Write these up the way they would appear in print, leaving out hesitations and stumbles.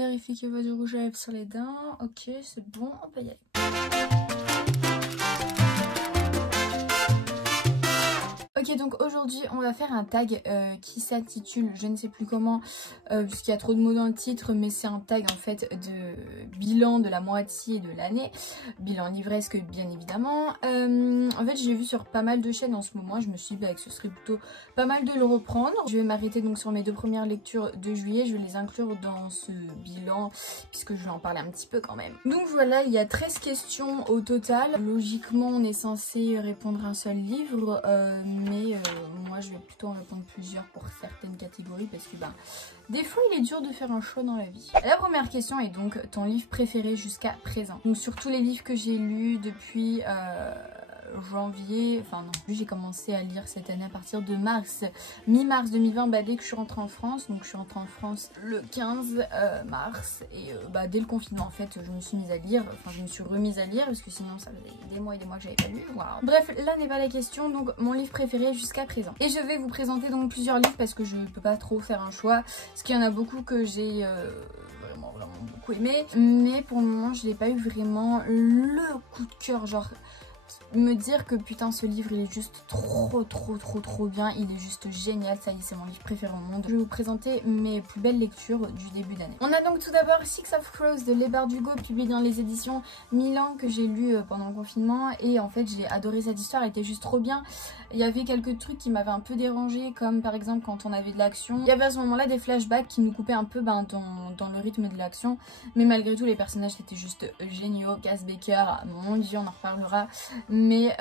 vérifie qu'il y a pas de rouge à lèvres sur les dents. Ok, c'est bon, on peut y aller. Ok, donc aujourd'hui on va faire un tag qui s'intitule je ne sais plus comment puisqu'il y a trop de mots dans le titre, mais c'est un tag en fait de bilan de la moitié de l'année, bilan livresque bien évidemment. En fait j'ai vu sur pas mal de chaînes en ce moment, je me suis dit que ce serait plutôt pas mal de le reprendre. Je vais m'arrêter donc sur mes 2 premières lectures de juillet, je vais les inclure dans ce bilan puisque je vais en parler un petit peu quand même. Donc voilà, il y a 13 questions au total. Logiquement on est censé répondre à un seul livre, mais moi je vais plutôt en répondre plusieurs pour certaines catégories parce que des fois il est dur de faire un choix dans la vie. La première question est donc ton livre préféré jusqu'à présent. Donc sur tous les livres que j'ai lus depuis janvier, enfin non, j'ai commencé à lire cette année à partir de mars, mi-mars 2020, dès que je suis rentrée en France. Donc je suis rentrée en France le 15 mars et dès le confinement en fait je me suis mise à lire, enfin je me suis remise à lire parce que sinon ça faisait des mois et des mois que j'avais pas lu, voilà. Bref, là n'est pas la question, donc mon livre préféré jusqu'à présent. Et je vais vous présenter donc plusieurs livres parce que je peux pas trop faire un choix, parce qu'il y en a beaucoup que j'ai vraiment beaucoup aimé, mais pour le moment je n'ai pas eu vraiment le coup de cœur, genre me dire que putain ce livre il est juste trop bien, il est juste génial, ça y est c'est mon livre préféré au monde. Je vais vous présenter mes plus belles lectures du début d'année. On a donc tout d'abord Six of Crows de Leigh Bardugo, publié dans les éditions Milan, que j'ai lu pendant le confinement, et en fait j'ai adoré cette histoire, elle était juste trop bien. Il y avait quelques trucs qui m'avaient un peu dérangé, comme par exemple quand on avait de l'action, il y avait à ce moment là des flashbacks qui nous coupaient un peu dans le rythme de l'action, mais malgré tout les personnages étaient juste géniaux. Cass Baker, mon dieu, on en reparlera. Mais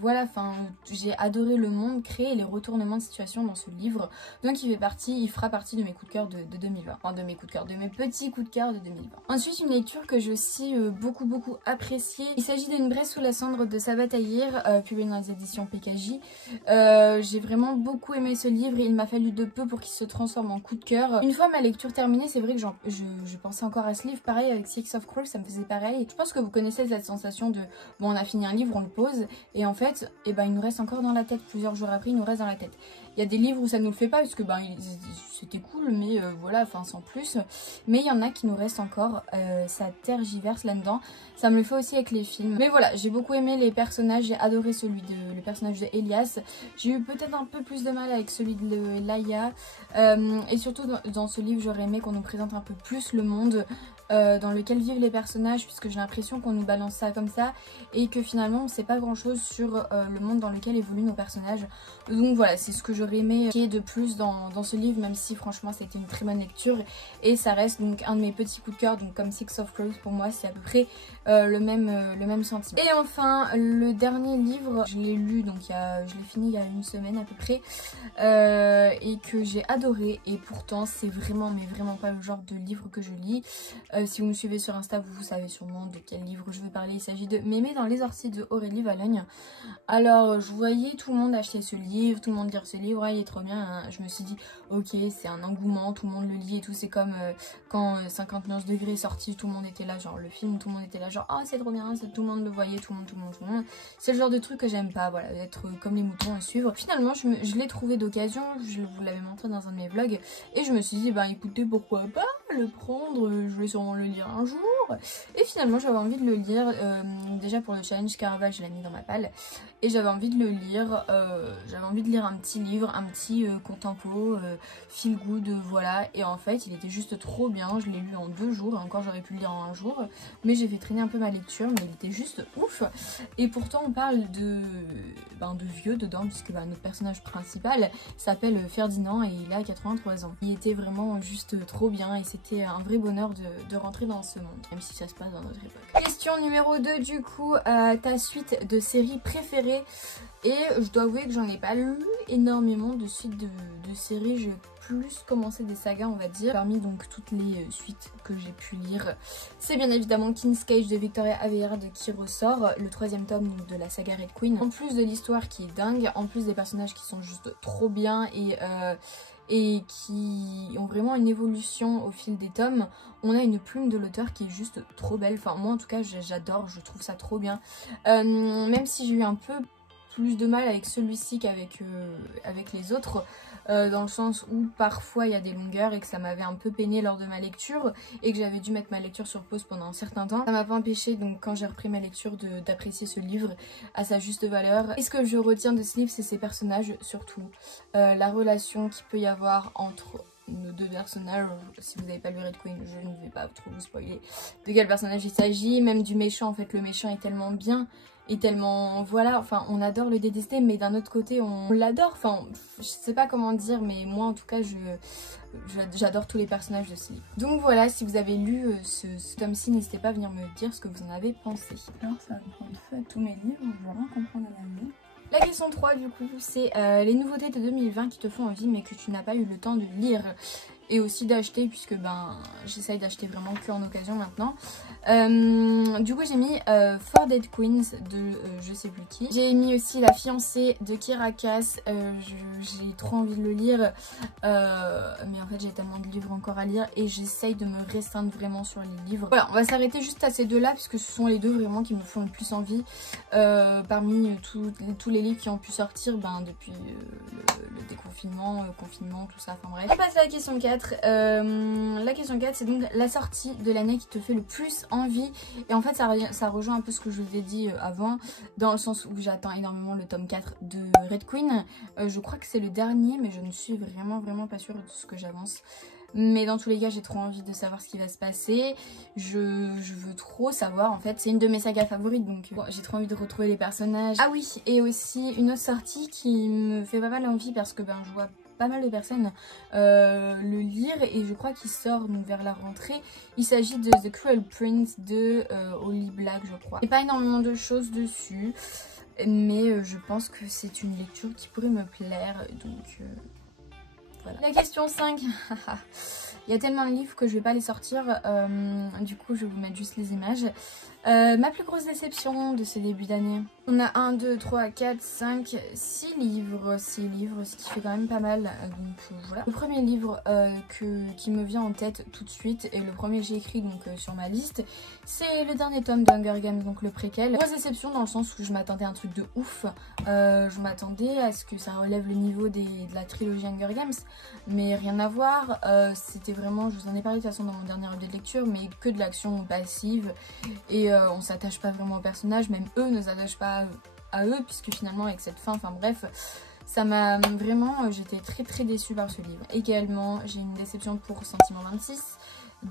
voilà, enfin j'ai adoré le monde créé et les retournements de situation dans ce livre. Donc il fera partie de mes coups de cœur de 2020. Enfin de mes coups de cœur, de mes petits coups de cœur de 2020. Ensuite une lecture que j'ai aussi beaucoup appréciée. Il s'agit d'Une braise sous la cendre de Sabaa Tahir, publié dans les éditions PKJ. J'ai vraiment beaucoup aimé ce livre et il m'a fallu de peu pour qu'il se transforme en coup de cœur. Une fois ma lecture terminée, c'est vrai que je pensais encore à ce livre. Pareil avec Six of Crows, ça me faisait pareil. Je pense que vous connaissez cette sensation de bon, on a fini un livre, on le pose et en fait il nous reste encore dans la tête. Plusieurs jours après il nous reste dans la tête. Il y a des livres où ça nous le fait pas parce que c'était cool, mais voilà, enfin sans plus. Mais il y en a qui nous restent encore, ça tergiverse là-dedans. Ça me le fait aussi avec les films. Mais voilà, j'ai beaucoup aimé les personnages, j'ai adoré le personnage de Elias. J'ai eu peut-être un peu plus de mal avec celui de Laia. Et surtout dans ce livre, j'aurais aimé qu'on nous présente un peu plus le monde dans lequel vivent les personnages, puisque j'ai l'impression qu'on nous balance ça comme ça et que finalement on sait pas grand chose sur le monde dans lequel évoluent nos personnages. Donc voilà, c'est ce que j'aurais aimé qu'il y ait de plus dans ce livre, même si franchement c'était une très bonne lecture et ça reste donc un de mes petits coups de cœur. Donc comme Six of Crows, pour moi c'est à peu près le même sentiment. Et enfin le dernier livre, je l'ai lu, donc je l'ai fini il y a une semaine à peu près, et que j'ai adoré, et pourtant c'est vraiment pas le genre de livre que je lis. Si vous me suivez sur Insta, vous savez sûrement de quel livre je veux parler. Il s'agit de Mémé dans les orties de Aurélie Valogne. Alors je voyais tout le monde acheter ce livre, tout le monde lire ce livre, il est trop bien, hein. Je me suis dit ok, c'est un engouement, tout le monde le lit et tout. C'est comme quand 59 degrés est sorti, tout le monde était là, genre le film, tout le monde était là genre oh c'est trop bien, tout le monde le voyait, tout le monde. C'est le genre de truc que j'aime pas, voilà, d'être comme les moutons à suivre. Finalement je l'ai trouvé d'occasion, je vous l'avais montré dans un de mes vlogs et je me suis dit écoutez, pourquoi pas le prendre, je vais sûrement le lire un jour. Et finalement j'avais envie de le lire, déjà pour le challenge Caraval je l'ai mis dans ma palle et j'avais envie de le lire, j'avais envie de lire un petit livre, un petit contempo, feel good, voilà. Et en fait il était juste trop bien, je l'ai lu en 2 jours, et encore j'aurais pu le lire en 1 jour, mais j'ai fait traîner un peu ma lecture, mais il était juste ouf. Et pourtant on parle de vieux dedans, puisque notre personnage principal s'appelle Ferdinand et il a 83 ans. Il était vraiment juste trop bien et c'était un vrai bonheur de rentrer dans ce monde, même si ça se passe dans notre époque. Question numéro 2 du coup, ta suite de séries préférée. Et je dois avouer que j'en ai pas lu énormément de suites de séries, j'ai plus commencé des sagas on va dire. Parmi donc toutes les suites que j'ai pu lire, c'est bien évidemment King's Cage de Victoria Aveyard qui ressort, le 3e tome de la saga Red Queen. En plus de l'histoire qui est dingue, en plus des personnages qui sont juste trop bien et qui ont vraiment une évolution au fil des tomes, on a une plume de l'auteur qui est juste trop belle. Enfin moi en tout cas j'adore, je trouve ça trop bien. Même si j'ai eu un peu plus de mal avec celui-ci qu'avec avec les autres, dans le sens où parfois il y a des longueurs et que ça m'avait un peu peiné lors de ma lecture et que j'avais dû mettre ma lecture sur pause pendant un certain temps. Ça m'a pas empêché, donc quand j'ai repris ma lecture, d'apprécier ce livre à sa juste valeur. Et ce que je retiens de ce livre, c'est ses personnages surtout, la relation qu'il peut y avoir entre nos deux personnages. Si vous n'avez pas lu Red Queen, je ne vais pas trop vous spoiler de quel personnage il s'agit, même du méchant. En fait, le méchant est tellement bien et tellement, voilà, enfin on adore le détester, mais d'un autre côté on l'adore. Enfin, je sais pas comment dire, mais moi en tout cas j'adore tous les personnages de ce livre. Donc voilà, si vous avez lu ce tome-ci, n'hésitez pas à venir me dire ce que vous en avez pensé. Alors ça va prendre feu à tous mes livres, je vais rien comprendre à la vie. La question 3 du coup, c'est les nouveautés de 2020 qui te font envie mais que tu n'as pas eu le temps de lire et aussi d'acheter, puisque ben j'essaye d'acheter vraiment que en occasion maintenant. Du coup j'ai mis Four Dead Queens de je sais plus qui. J'ai mis aussi La fiancée de Kiera Cass. J'ai trop envie de le lire, mais en fait j'ai tellement de livres encore à lire et j'essaye de me restreindre vraiment sur les livres. Voilà, on va s'arrêter juste à ces deux là puisque ce sont les deux vraiment qui me font le plus envie parmi tous les livres qui ont pu sortir depuis le déconfinement, confinement, tout ça, enfin bref. On passe à la question 4. La question 4, c'est donc la sortie de l'année qui te fait le plus envie. Et en fait ça rejoint un peu ce que je vous ai dit avant, dans le sens où j'attends énormément le tome 4 de Red Queen. Je crois que c'est le dernier, mais je ne suis vraiment pas sûre de ce que j'avance. Mais dans tous les cas, j'ai trop envie de savoir ce qui va se passer. Je veux trop savoir, en fait. C'est une de mes sagas favorites, donc bon, j'ai trop envie de retrouver les personnages. Ah oui, et aussi une autre sortie qui me fait pas mal envie parce que je vois pas mal de personnes le lire et je crois qu'il sort donc vers la rentrée. Il s'agit de The Cruel Prince de Holly Black, je crois. Il n'y a pas énormément de choses dessus, mais je pense que c'est une lecture qui pourrait me plaire, donc... Voilà. La question 5. Il y a tellement de livres que je vais pas les sortir, du coup je vais vous mettre juste les images. Ma plus grosse déception de ce début d'année. On a 1, 2, 3, 4, 5, 6 livres. 6 livres, ce qui fait quand même pas mal. Donc voilà. Le premier livre qui me vient en tête tout de suite, et le premier que j'ai écrit donc sur ma liste, c'est le dernier tome d'Hunger Games, donc le préquel. Grosse déception dans le sens où je m'attendais à un truc de ouf. Je m'attendais à ce que ça relève le niveau de la trilogie Hunger Games, mais rien à voir. C'était vraiment, je vous en ai parlé de toute façon dans mon dernier update de lecture, mais que de l'action passive. Et on s'attache pas vraiment aux personnages, même eux ne s'attachent pas à eux, puisque finalement avec cette fin, enfin bref, ça m'a vraiment, j'étais très déçue par ce livre. Également, j'ai une déception pour Sentiment 26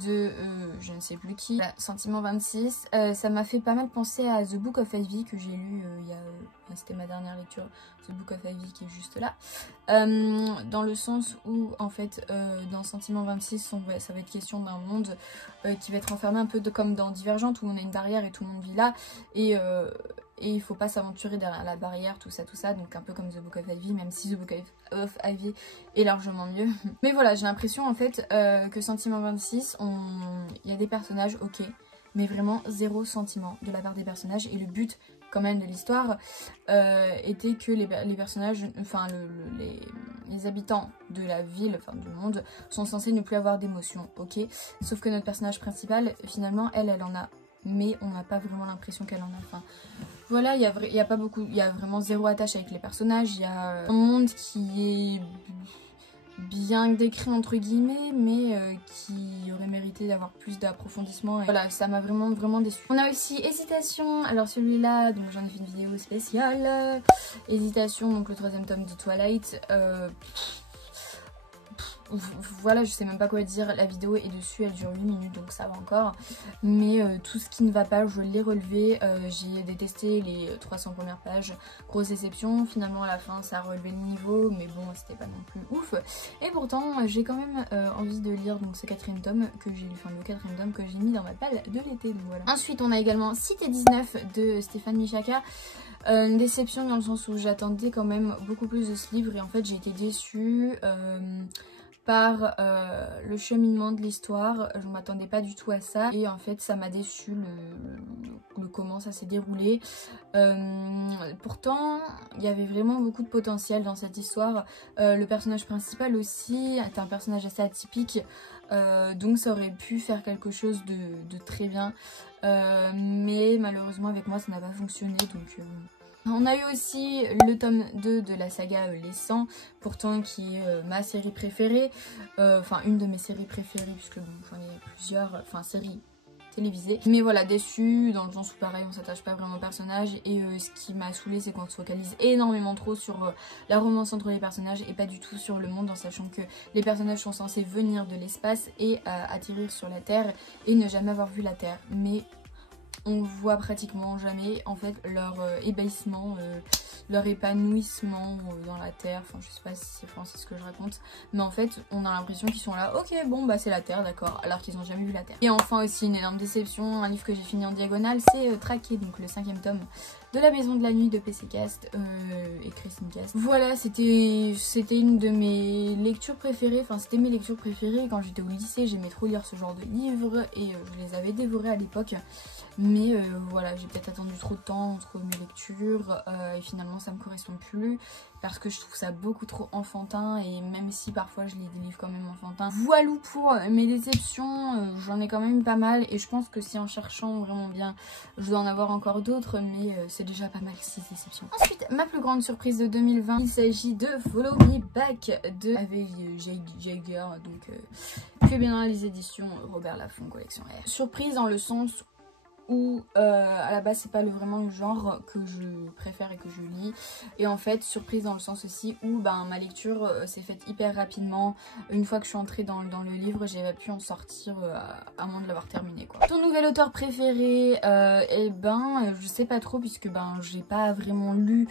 de je ne sais plus qui. Voilà, Sentiment 26, ça m'a fait pas mal penser à The Book of Ivy que j'ai lu c'était ma dernière lecture, The Book of Ivy qui est juste là, dans le sens où en fait dans Sentiment 26 ça va être question d'un monde qui va être enfermé un peu comme dans Divergente, où on a une barrière et tout le monde vit là, et il faut pas s'aventurer derrière la barrière, tout ça, donc un peu comme The Book of Ivy, même si The Book of Ivy est largement mieux. Mais voilà, j'ai l'impression en fait que Sentiment 26, il y a des personnages, ok, mais vraiment zéro sentiment de la part des personnages, et le but quand même de l'histoire était que les personnages, enfin les habitants de la ville, enfin du monde, sont censés ne plus avoir d'émotions, ok, sauf que notre personnage principal, finalement, elle en a, mais on n'a pas vraiment l'impression qu'elle en a. Enfin, voilà, il y a pas beaucoup, il y a vraiment zéro attache avec les personnages. Il y a un monde qui est bien décrit entre guillemets, mais qui aurait mérité d'avoir plus d'approfondissement. Et voilà, ça m'a vraiment déçue. On a aussi Hésitation. Alors celui-là, donc j'en ai fait une vidéo spéciale. Hésitation, donc le 3e tome de Twilight. Voilà, je sais même pas quoi dire, la vidéo est dessus, elle dure 8 minutes donc ça va encore, mais tout ce qui ne va pas je l'ai relevé. J'ai détesté les 300 premières pages, grosse déception, finalement à la fin ça a relevé le niveau, mais bon c'était pas non plus ouf, et pourtant j'ai quand même envie de lire donc ce 4e tome que j'ai lu, enfin le 4e tome que j'ai mis dans ma palle de l'été, donc voilà. Ensuite on a également Cité 19 de Stéphane Michaka. Une déception dans le sens où j'attendais quand même beaucoup plus de ce livre et en fait j'ai été déçue par le cheminement de l'histoire. Je ne m'attendais pas du tout à ça et en fait ça m'a déçu le comment ça s'est déroulé. Pourtant il y avait vraiment beaucoup de potentiel dans cette histoire. Le personnage principal aussi est un personnage assez atypique, donc ça aurait pu faire quelque chose de très bien, mais malheureusement avec moi ça n'a pas fonctionné, donc On a eu aussi le tome 2 de la saga Les 100, pourtant qui est ma série préférée, enfin une de mes séries préférées puisque bon, j'en ai plusieurs, enfin séries télévisées. Mais voilà, déçue dans le sens où pareil on s'attache pas vraiment au personnage et ce qui m'a saoulée c'est qu'on se focalise énormément trop sur la romance entre les personnages et pas du tout sur le monde, en sachant que les personnages sont censés venir de l'espace et atterrir sur la Terre et ne jamais avoir vu la Terre. Mais on voit pratiquement jamais en fait leur ébahissement, leur épanouissement dans la terre. Enfin je sais pas si c'est français ce que je raconte, mais en fait on a l'impression qu'ils sont là, ok bon bah c'est la terre, d'accord, alors qu'ils n'ont jamais vu la terre. Et enfin aussi une énorme déception, un livre que j'ai fini en diagonale, c'est Traqué, donc le 5e tome de la Maison de la Nuit de PC Cast et Christine Cast. Voilà, c'était une de mes lectures préférées, enfin c'était mes lectures préférées quand j'étais au lycée. J'aimais trop lire ce genre de livres et je les avais dévorés à l'époque. Mais voilà, j'ai peut-être attendu trop de temps entre mes lectures et finalement ça me correspond plus parce que je trouve ça beaucoup trop enfantin, et même si parfois je lis des livres quand même enfantins. Voilà pour mes déceptions, j'en ai quand même eu pas mal et je pense que si en cherchant vraiment bien je dois en avoir encore d'autres, mais c'est déjà pas mal 6 déceptions. Ensuite, ma plus grande surprise de 2020, il s'agit de Follow Me Back de avec Jaeger, donc que bien dans les éditions Robert Laffont collection R. Surprise dans le sens où à la base c'est pas vraiment le genre que je préfère et que je lis, et en fait surprise dans le sens aussi où ma lecture s'est faite hyper rapidement. Une fois que je suis entrée dans le livre, j'avais pu en sortir à moins de l'avoir terminé quoi. Ton nouvel auteur préféré, je sais pas trop puisque j'ai pas vraiment lu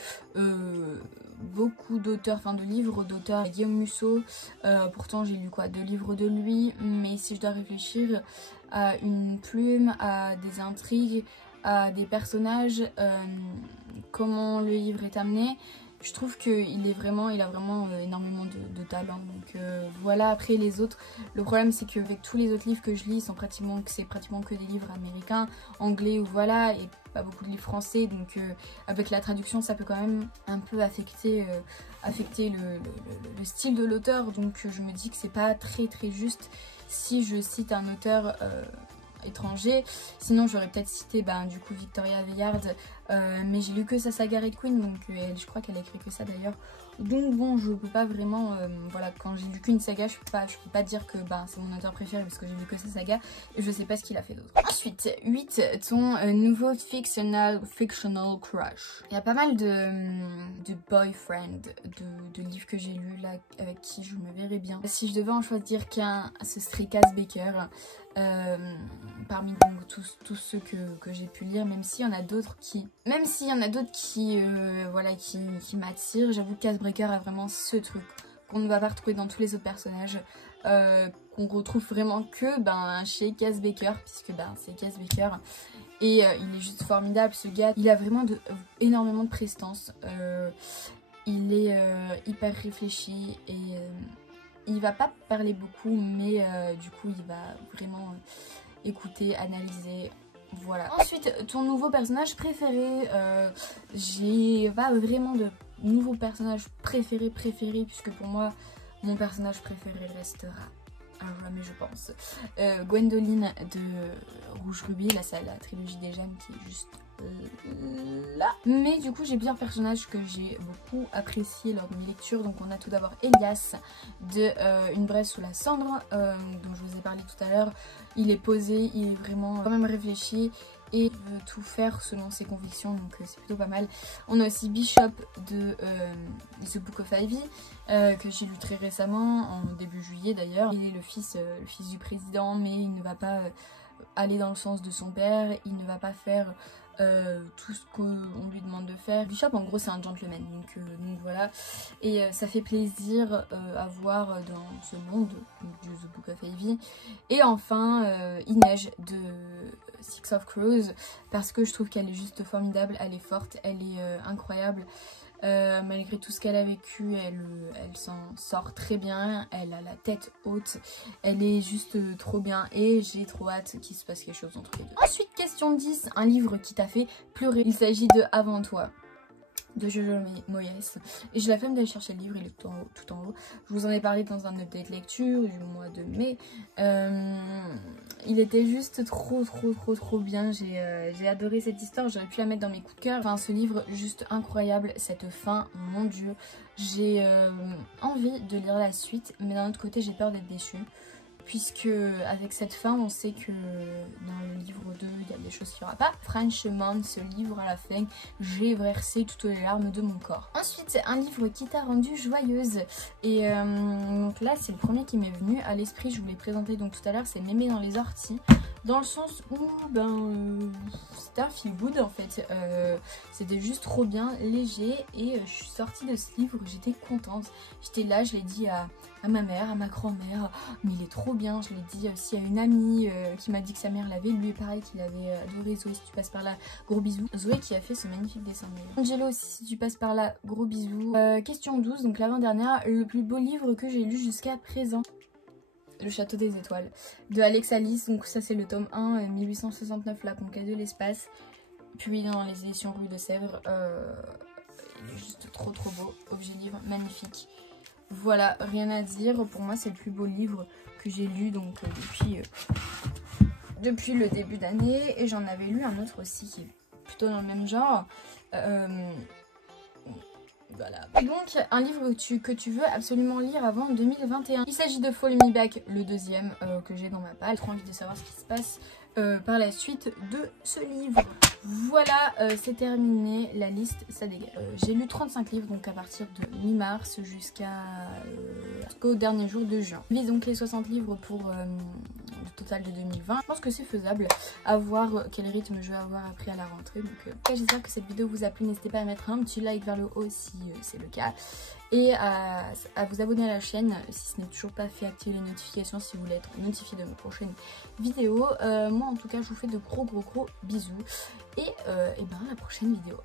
beaucoup d'auteurs, enfin de livres d'auteurs. Guillaume Musso, pourtant j'ai lu quoi, 2 livres de lui, mais si je dois réfléchir à une plume, à des intrigues, à des personnages, comment le livre est amené, je trouve qu'il a vraiment énormément de talent. Donc voilà, après les autres, le problème c'est qu'avec tous les autres livres que je lis, c'est pratiquement que des livres américains, anglais ou voilà, et pas beaucoup de livres français, donc avec la traduction ça peut quand même un peu affecter le style de l'auteur. Donc je me dis que c'est pas très juste si je cite un auteur étranger. Sinon j'aurais peut-être cité du coup Victoria Aveyard, mais j'ai lu que sa saga Red Queen, donc je crois qu'elle a écrit que ça d'ailleurs. Donc bon, je peux pas vraiment, voilà, quand j'ai lu qu'une saga, je peux pas dire que c'est mon auteur préféré parce que j'ai lu que sa saga et je sais pas ce qu'il a fait d'autre. Ensuite, 8, ton nouveau fictional crush. Il y a pas mal de boyfriend, de livres que j'ai lus là, avec qui je me verrais bien. Si je devais en choisir qu'un, ce serait Cass Baker. Parmi donc, tous ceux que j'ai pu lire, même s'il y en a d'autres qui voilà, qui m'attirent. J'avoue que Cass Baker a vraiment ce truc qu'on ne va pas retrouver dans tous les autres personnages, qu'on retrouve vraiment que chez Cass Baker, puisque c'est Cass Baker et il est juste formidable ce gars. Il a vraiment énormément de prestance, il est hyper réfléchi et il va pas parler beaucoup, mais du coup il va vraiment écouter, analyser, voilà. Ensuite, ton nouveau personnage préféré, j'ai pas vraiment de nouveau personnage préféré puisque pour moi mon personnage préféré restera à jamais je pense Gwendoline de Rouge Ruby, là c'est la trilogie des Gemmes qui est juste là. Mais du coup j'ai plusieurs personnages que j'ai beaucoup apprécié lors de mes lectures. Donc on a tout d'abord Elias de Une braise sous la cendre, dont je vous ai parlé tout à l'heure. Il est posé, il est vraiment quand même réfléchi et veut tout faire selon ses convictions, donc c'est plutôt pas mal. On a aussi Bishop de The Book of Ivy, que j'ai lu très récemment, en début juillet d'ailleurs. Il est le fils du président, mais il ne va pas aller dans le sens de son père, il ne va pas faire tout ce qu'on lui demande de faire. Bishop en gros c'est un gentleman, donc voilà, et ça fait plaisir à voir dans ce monde de The Book of Ivy. Et enfin Inej de Six of Crows, parce que je trouve qu'elle est juste formidable, elle est forte, elle est incroyable. Malgré tout ce qu'elle a vécu, elle s'en sort très bien, elle a la tête haute, elle est juste trop bien et j'ai trop hâte qu'il se passe quelque chose entre les deux. Ensuite, question 10, un livre qui t'a fait pleurer. Il s'agit de Avant toi de Jojo Moyes. Et j'ai la flemme d'aller chercher le livre, il est tout en haut. Je vous en ai parlé dans un update lecture du mois de mai. Il était juste trop bien. J'ai adoré cette histoire, j'aurais pu la mettre dans mes coups de cœur. Enfin, ce livre juste incroyable, cette fin, mon dieu. J'ai envie de lire la suite, mais d'un autre côté j'ai peur d'être déçue. Puisque avec cette fin, on sait que dans le livre 2, il y a des choses qu'il n'y aura pas. Franchement, ce livre à la fin, j'ai versé toutes les larmes de mon corps. Ensuite, c'est un livre qui t'a rendue joyeuse. Et donc là, c'est le premier qui m'est venu à l'esprit. Je vous l'ai présenté donc tout à l'heure, c'est Mémé dans les orties. Dans le sens où c'était un feel good en fait. C'était juste trop bien, léger. Et je suis sortie de ce livre, j'étais contente. J'étais là, je l'ai dit à ma mère, à ma grand-mère, mais il est trop bien. Je l'ai dit aussi à une amie qui m'a dit que sa mère l'avait lu, pareil qu'il avait adoré. Zoé, si tu passes par là, gros bisous. Zoé qui a fait ce magnifique dessin. Angelo aussi, si tu passes par là, gros bisous. Question 12, donc l'avant-dernière, le plus beau livre que j'ai lu jusqu'à présent. Le Château des Étoiles de Alex Alice, donc ça c'est le tome 1, 1869, la conquête de l'espace. Puis dans les éditions Rue de Sèvres, il est juste trop beau, objet livre magnifique. Voilà, rien à dire, pour moi c'est le plus beau livre que j'ai lu donc depuis le début d'année. Et j'en avais lu un autre aussi qui est plutôt dans le même genre. Voilà. Et donc un livre que tu veux absolument lire avant 2021. Il s'agit de Follow Me Back, le deuxième que j'ai dans ma palle. J'ai trop envie de savoir ce qui se passe par la suite de ce livre. Voilà, c'est terminé, la liste ça dégage. J'ai lu 35 livres donc à partir de mi-mars jusqu'au dernier jour de juin. Je vis donc les 60 livres pour le total de 2020. Je pense que c'est faisable, à voir quel rythme je vais avoir après à la rentrée. Donc j'espère que cette vidéo vous a plu, n'hésitez pas à mettre un petit like vers le haut si c'est le cas. Et à vous abonner à la chaîne si ce n'est toujours pas fait, activer les notifications si vous voulez être notifié de mes prochaines vidéos. Moi en tout cas je vous fais de gros bisous et ben à la prochaine vidéo.